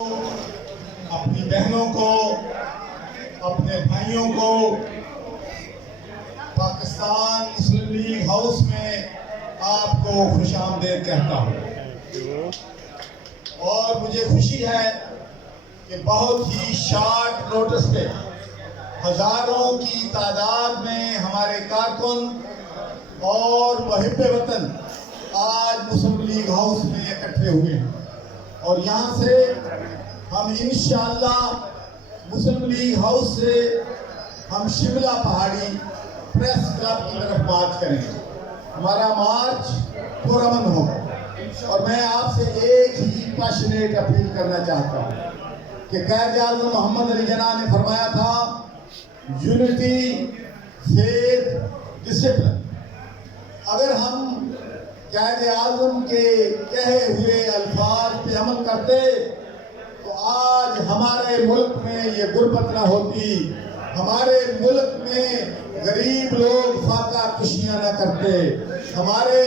اپنی بہنوں کو، اپنے بھائیوں کو پاکستان مسلم لیگ ہاؤس میں آپ کو خوش آمدید کہتا ہوں، اور مجھے خوشی ہے کہ بہت ہی شارٹ نوٹس پہ ہزاروں کی تعداد میں ہمارے کارکن اور محب وطن آج مسلم لیگ ہاؤس میں اکٹھے ہوئے ہیں، اور یہاں سے ہم انشاءاللہ مسلم لیگ ہاؤس سے ہم شملہ پہاڑی پریس کلب کی طرف مارچ کریں گے۔ ہمارا مارچ پرامن ہوگا، اور میں آپ سے ایک ہی پیشنیٹ اپیل کرنا چاہتا ہوں کہ قائد اعظم محمد علی جناح نے فرمایا تھا یونٹی، فیتھ، ڈسپلن۔ اگر ہم قائد اعظم کے کہے ہوئے الفاظ پہ عمل کرتے تو آج ہمارے ملک میں یہ غربت نہ ہوتی، ہمارے ملک میں غریب لوگ فاقہ کشیاں نہ کرتے، ہمارے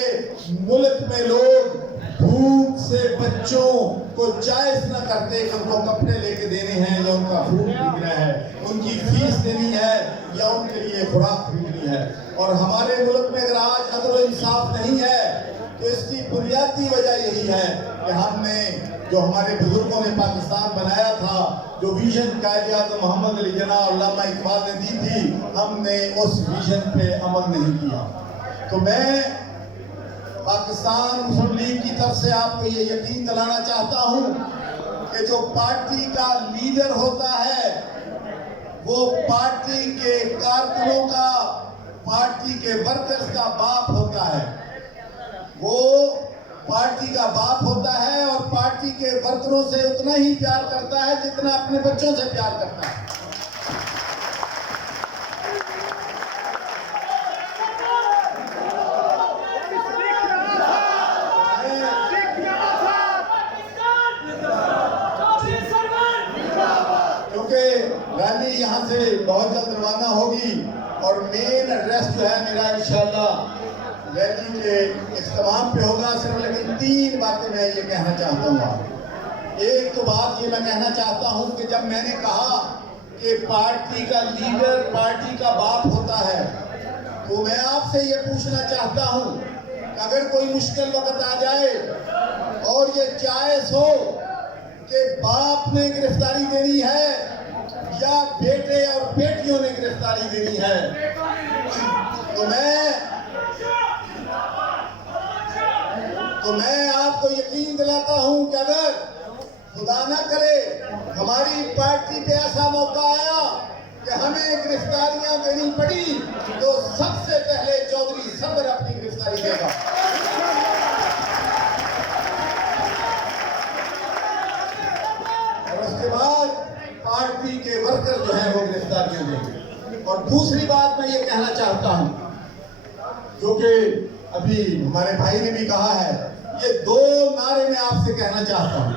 ملک میں لوگ بھوک سے بچوں کو چائس نہ کرتے کہ ان کو کپڑے لے کے دینے ہیں یا ان کا فروٹ خریدنا ہے، ان کی فیس دینی ہے یا ان کے لیے خوراک خریدنی ہے۔ اور ہمارے ملک میں اگر آج عدل و انصاف نہیں ہے تو اس کی بنیادی وجہ یہی ہے کہ ہم نے جو ہمارے بزرگوں نے پاکستان بنایا تھا، جو ویژن قائد اعظم محمد علی جناح اور علامہ اقبال نے دی تھی، ہم نے اس ویژن پہ عمل نہیں کیا۔ تو میں پاکستان مسلم لیگ کی طرف سے آپ کو یہ یقین دلانا چاہتا ہوں کہ جو پارٹی کا لیڈر ہوتا ہے وہ پارٹی کے کارکنوں کا، پارٹی کے ورکرز کا باپ ہوتا ہے، وہ پارٹی کا باپ ہوتا ہے اور پارٹی کے ورکروں سے اتنا ہی پیار کرتا ہے جتنا اپنے بچوں سے پیار کرتا ہے۔ کیونکہ ریلی یہاں سے بہت جلد روانہ ہوگی اور مین ایڈریس جو ہے میرا انشاءاللہ ریلی کے اختتام پہ ہوگا صرف، لیکن تین باتیں میں یہ کہنا چاہتا ہوں۔ ایک تو بات یہ میں کہنا چاہتا ہوں کہ جب میں نے کہا کہ پارٹی کا لیڈر پارٹی کا باپ ہوتا ہے، تو میں آپ سے یہ پوچھنا چاہتا ہوں کہ اگر کوئی مشکل وقت آ جائے اور یہ چوائس ہو کہ باپ نے گرفتاری دینی ہے یا بیٹے اور بیٹیوں نے گرفتاری دینی ہے، تو میں آپ کو یقین دلاتا ہوں کہ اگر خدا نہ کرے ہماری پارٹی پہ ایسا موقع آیا کہ ہمیں گرفتاریاں دینی پڑی تو سب سے پہلے چودھری صدر اپنی گرفتاری دے گا، اور اس کے بعد پارٹی کے ورکر جو ہیں وہ گرفتاریاں دیں گے۔ اور دوسری بات میں یہ کہنا چاہتا ہوں، جو کہ ابھی ہمارے بھائی نے بھی کہا ہے، یہ دو نعرے میں آپ سے کہنا چاہتا ہوں۔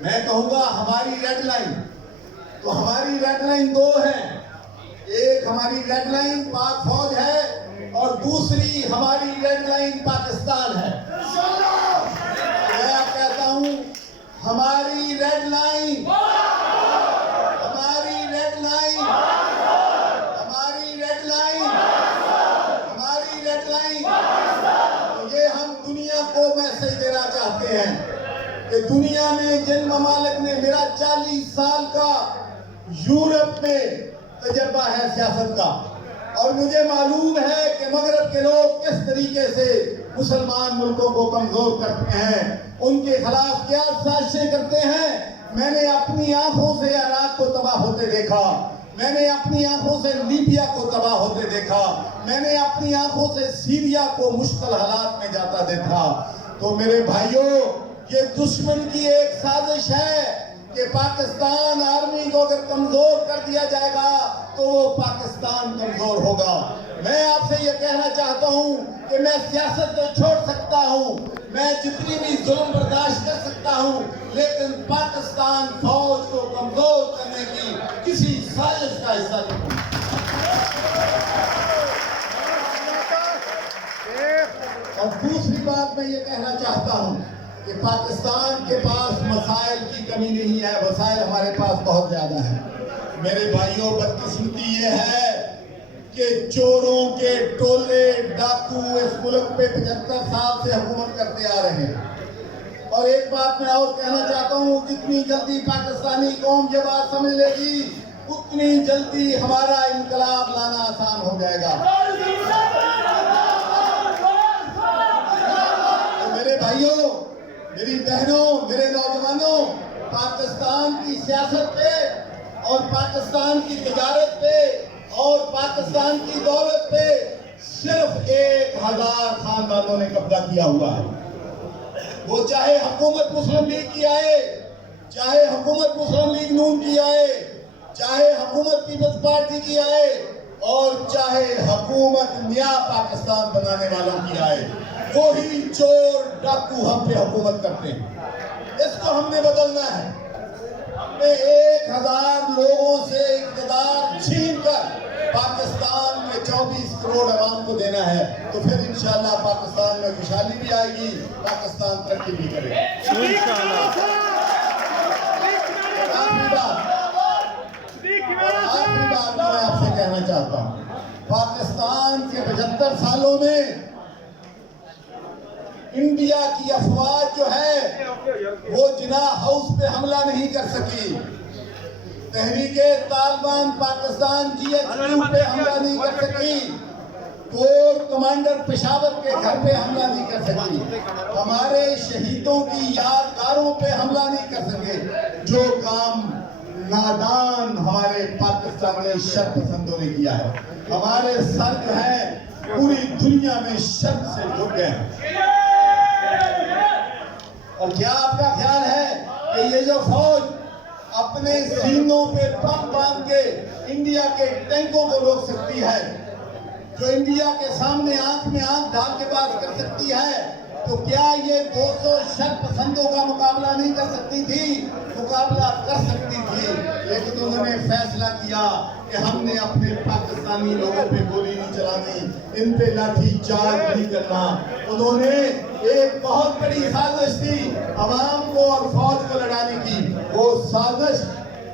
میں کہوں گا ہماری ریڈ لائن، تو ہماری ریڈ لائن دو ہیں، ایک ہماری ریڈ لائن پاک فوج ہے اور دوسری ہماری ریڈ لائن پاکستان ہے۔ میں آپ کہتا ہوں ہماری ریڈ لائن، ہماری ریڈ لائن، ہماری ریڈ لائن، ہماری ریڈ لائن، تو یہ ہم دنیا کو میسج دینا چاہتے ہیں کہ دنیا میں جن ممالک نے، میرا 40 سال کا یورپ میں تجربہ ہے سیاست کا، اور مجھے معلوم ہے کہ مغرب کے لوگ کس طریقے سے مسلمان ملکوں کو کمزور کرتے ہیں، ان کے خلاف کیا سازشیں کرتے ہیں۔ میں نے اپنی آنکھوں سے عراق کو تباہ ہوتے دیکھا، میں نے اپنی آنکھوں سے لیبیا کو تباہ ہوتے دیکھا، میں نے اپنی آنکھوں سے سیریا کو مشکل حالات میں جاتا دیکھا۔ تو میرے بھائیوں، یہ دشمن کی ایک سازش ہے کہ پاکستان آرمی کو اگر کمزور کر دیا جائے گا تو وہ پاکستان کمزور ہوگا۔ میں آپ سے یہ کہنا چاہتا ہوں کہ میں سیاست تو چھوڑ سکتا ہوں، میں جتنی بھی ظلم برداشت کر سکتا ہوں، لیکن پاکستان فوج کو کمزور کرنے کی کسی سازش کا حصہ نہیں ہوں۔ اور دوسری بات میں یہ کہنا چاہتا ہوں کہ کہ پاکستان کے پاس مسائل کی کمی نہیں ہے، وسائل ہمارے پاس بہت زیادہ ہیں۔ میرے بھائیوں، بدقسمتی یہ ہے کہ چوروں کے ٹولے ڈاکو اس ملک پہ 75 سال سے حکومت کرتے آ رہے ہیں۔ اور ایک بات میں اور کہنا چاہتا ہوں، جتنی جلدی پاکستانی قوم یہ بات سمجھ لے گی اتنی جلدی ہمارا انقلاب لانا آسان ہو جائے گا۔ تو میرے بھائیوں، میری بہنوں، میرے نوجوانوں، پاکستان کی سیاست پہ اور پاکستان کی تجارت پہ اور پاکستان کی دولت پہ صرف 1000 خاندانوں نے قبضہ کیا ہوا ہے۔ وہ چاہے حکومت مسلم لیگ کی آئے، چاہے حکومت مسلم لیگ نون کی آئے، چاہے حکومت پیپلز پارٹی کی آئے اور چاہے حکومت نیا پاکستان بنانے والوں کی آئے، وہی چور ڈاکو ہم پہ حکومت کرتے ہیں۔ اس کو ہم نے بدلنا ہے۔ ہمیں 1000 لوگوں سے اقتدار چھین کر پاکستان میں 24 کروڑ عوام کو دینا ہے، تو پھر انشاءاللہ پاکستان میں خوشحالی بھی آئے گی، پاکستان ترقی بھی کرے گا۔ آخری بات میں آپ سے کہنا چاہتا ہوں، پاکستان کے 75 سالوں میں انڈیا کی افواج جو ہے وہ جناح ہاؤس پہ حملہ نہیں کر سکی، تحریک طالبان پاکستان GHQ پہ حملہ نہیں کر سکی، کور کمانڈر پشاور کے گھر پہ حملہ نہیں کر سکی، ہمارے شہیدوں کی یادگاروں پہ حملہ نہیں کر سکے۔ جو کام نادان ہمارے پاکستانی شرط پسندوں نے کیا ہے، ہمارے سر جو ہیں پوری دنیا میں شرط سے جڑ گئے ہیں۔ اور کیا آپ کا خیال ہے کہ یہ جو فوج اپنے سینوں پہ پمپ باندھ کے انڈیا کے ٹینکوں کو روک سکتی ہے، جو انڈیا کے سامنے آنکھ میں آنکھ ڈال کے بات کر سکتی ہے، تو کیا یہ 200 شرط پسندوں کا مقابلہ نہیں کر سکتی تھی؟ مقابلہ کر سکتی تھی، لیکن انہوں نے فیصلہ کیا کہ ہم نے اپنے پاکستانی لوگوں پہ گولی نہیں چلانی، ان پہ لاٹھی چارج نہیں کرنا۔ انہوں نے ایک بہت بڑی سازش تھی عوام کو اور فوج کو لڑانے کی، وہ سازش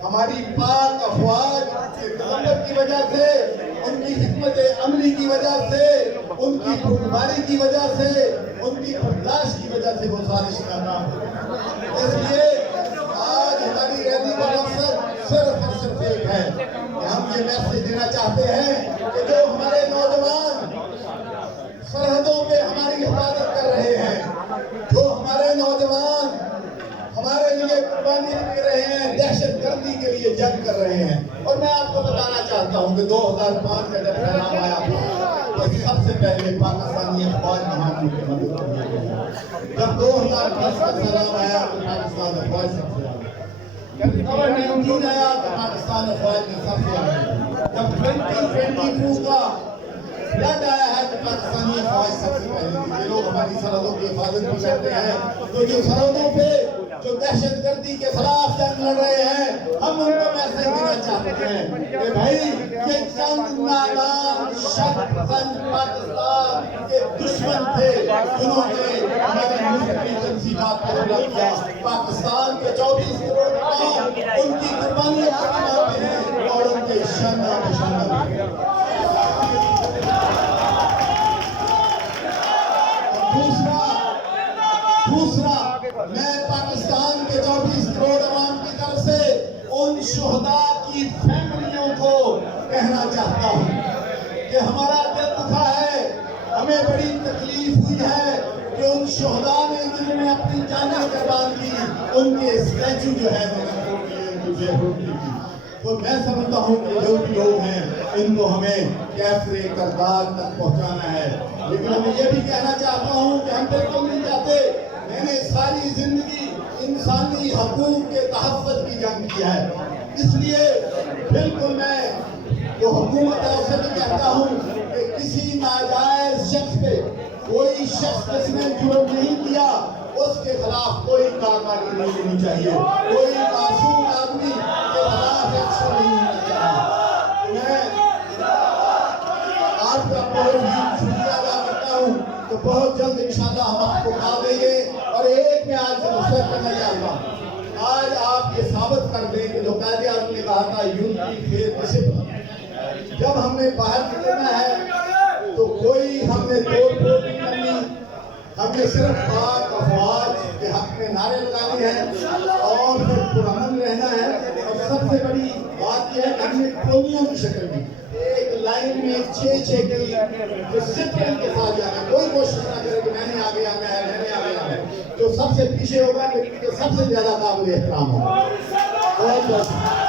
ہماری پاک افواج کے قدرت کی وجہ سے، ان کی حکمت عملی کی وجہ سے، ان کی بردباری کی وجہ سے، ان کی برداشت کی وجہ سے وہ سازش ناکام ہوئی۔ اس لیے آج ہماری ریلی کا مقصد صرف اور صرف ایک ہے کہ ہم یہ میسج دینا چاہتے ہیں کہ جو ہمارے نوجوان سرحدوں پہ ہماری حفاظت کر رہے ہیں، جو ہمارے نوجوان ہمارے لیے قربانی دے رہے ہیں، دہشت گردی کے لیے جنگ کر رہے ہیں۔ اور میں آپ کو بتانا چاہتا ہوں کہ 2005 کا جب سیلاب آیا تو سب سے پہلے پاکستانی افواج وہاں کی مدد کرنے گئی۔ جب 2010 کا سیلاب آیا تو پاکستان افواج سب سے آگے، جب 19 آیا تو پاکستان افواج نے سب سے آگے، جب 2022 کا فلڈ آیا ہے تو پاکستانی افواج سب سے پہلے تھی۔ یہ لوگ ہماری سرحدوں کی حفاظت بھی کرتے ہیں، تو جو سرحدوں پہ جو دہشت گردی کے خلاف جنگ لڑ رہے ہیں، ہم ان کو میسج دینا چاہتے ہیں کہ بھائی یہ چند نادان شرط پسند پاکستان کے دشمن تھے جنہوں نے ہماری ملک کی تنظیمات پر حملہ کیا۔ پاکستان کے 24 کروڑ عوام ان کی قربانیوں کو مناتے ہیں اور ان کے شانہ بشانہ دوسرا میں پاکستان کے 24 کروڑ عوام کی طرف سے ان شہداء کی فیملیوں کو کہنا چاہتا ہوں کہ ہمارا دل دکھا ہے، ہمیں بڑی تکلیف ہوئی ہے کہ ان شہداء نے جنہوں نے اپنی جانیں قربان کی، ان کے اسٹیچو جو ہے تو میں سمجھتا ہوں کہ جو بھی لوگ ہیں ان کو ہمیں کیسے کردار تک پہنچانا ہے۔ لیکن میں یہ بھی کہنا چاہتا ہوں کہ ہم بالکل نہیں چاہتے، میں نے ساری زندگی انسانی حقوق کے تحفظ کی جنگ کیا ہے، اس لیے بالکل میں جو حکومت ہے اسے بھی کہتا ہوں کہ کسی ناجائز شخص پہ کوئی شخص جس نے جرم نہیں کیا اس کے خلاف کوئی کارروائی نہیں ہونی چاہیے، کوئی معصوم آدمی کے خلاف ایکشن نہیں ہونا چاہیے۔ میں آپ کا بہت شکریہ ادا کرتا ہوں کہ بہت جلد انشاءاللہ ہم آپ کو کال دیں گے اور ایک میں آج کرنا چاہتا ہوں، آج آپ یہ ثابت کر دیں کہ جو قائد اعظم نے کہا تھا یونٹی فیتھ ڈسپلن، جب ہم نے باہر نکلنا ہے تو کوئی ہم نے توڑ پھوڑ نہیں کرنی، ہم نے صرف پاک افواج کے حق میں نعرے لگانے ہیں اور پھر پرامن رہنا ہے۔ اور سب سے بڑی بات یہ ہے کہ ہم نے ٹولیوں کی شکل میں ایک لائن میں 6 کی ڈسپلن کے ساتھ جانا، کوئی کوشش نہ کرے کہ میں نے آگے آنا ہے، میں نے آگے آنا ہے، جو سب سے پیچھے ہوگا کہ سب سے زیادہ قابل احترام ہوگا۔ بہت بہت